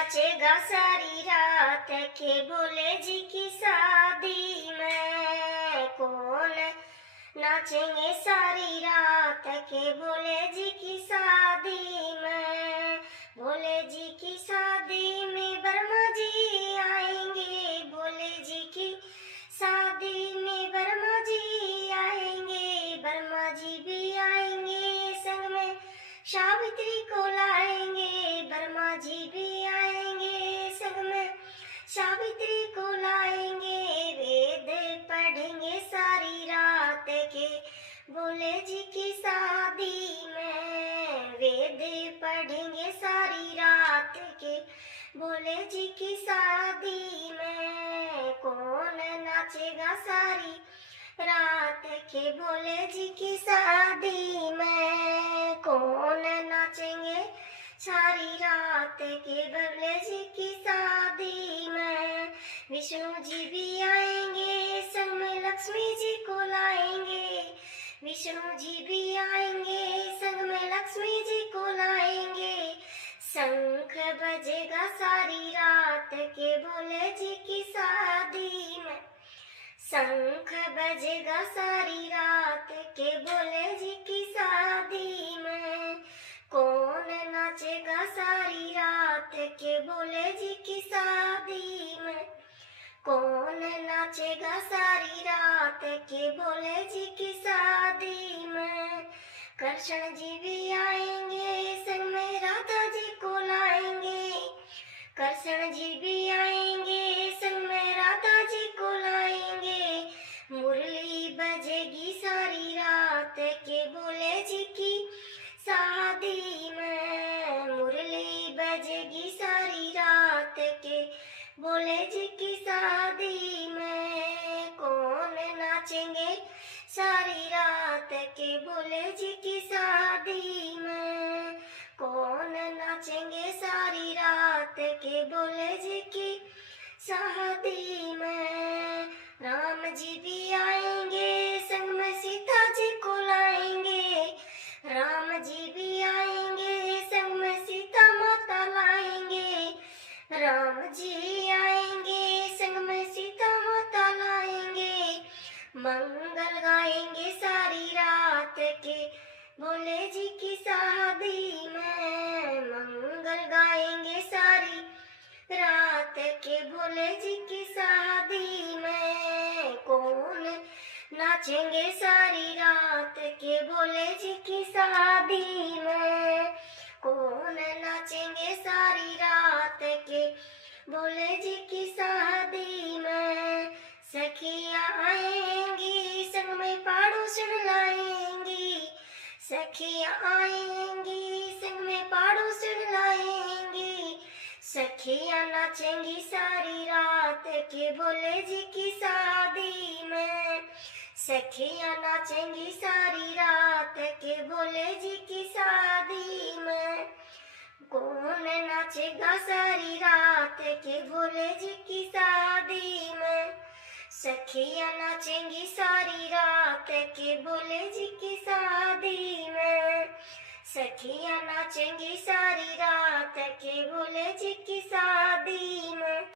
नाचेगा सारी रात के भोले जी की शादी में। कौन नाचेंगे सारी रात के भोले जी की शादी में। भोले जी की शादी में वर्मा जी आएंगे। भोले जी की शादी में वर्मा जी आएंगे। वर्मा जी भी आएंगे, संग में सावित्री को लाएंगे। वर्मा जी भी आएंगे, संग में सावित्री को लाएंगे। वेद पढ़ेंगे सारी रात के भोले जी की शादी में। वेद पढ़ेंगे सारी रात के भोले जी की शादी में। कौन नाचेगा सारी रात के भोले जी की शादी में। कौन नाचेंगे सारी रात के भोले जी की शादी में। विष्णु जी भी आएंगे, संग में लक्ष्मी जी को लाएंगे। विष्णु जी भी आएंगे, संग में लक्ष्मी जी को लाएंगे। शंख बजेगा सारी रात के भोले जी की शादी में। शंख बजेगा सारी रात के भोले जी की शादी में। कौन नाचेगा सारी रात के भोले जी की शादी में। कौन नाचेगा सारी रात के भोले जी की शादी में। कृष्ण जी भी आएंगे, संग में राधा जी को लाएंगे। कृष्ण जी भी आएंगे, संग में राधा जी को लाएंगे। मुरली बजेगी सारी रात के भोले जी की शादी में। मुरली बजेगी सारी रात के भोले जी की शादी में। कौन नाचेंगे सारी रात के भोले जी की शादी में। कौन नाचेंगे सारी रात के भोले जी की शादी में। राम जी भी आएंगे, संग में सीता जी को लाएंगे। राम जी भी आएंगे, संग में सीता माता लाएंगे। राम जी आएंगे, संग में सीता माता लाएंगे। मंगल गाएंगे सारी रात के भोले जी की शादी में। मंगल गाएंगे सारी रात के भोले जी की शादी में। कौन नाचेंगे सारी रात के भोले जी की शादी में। कौन नाचेंगे सारी रात के भोले जी की शादी में। सखियाँ आएंगी, संग में पड़ोसन लाएंगी। सखियाँ आएंगी, संग में पड़ोसन लाएंगी। सखियाँ नाचेंगी सारी रात के भोले जी की शादी में। सखियाँ नाचेंगी सारी रात के भोले जी की शादी में। कौन नाचेगा सारी रात के भोले जी की शादी में। सखियाँ नाचेंगी सारी रात के भोले जी की शादी में। सखियाँ नाचेंगी सारी रात के भोले जी की शादी में।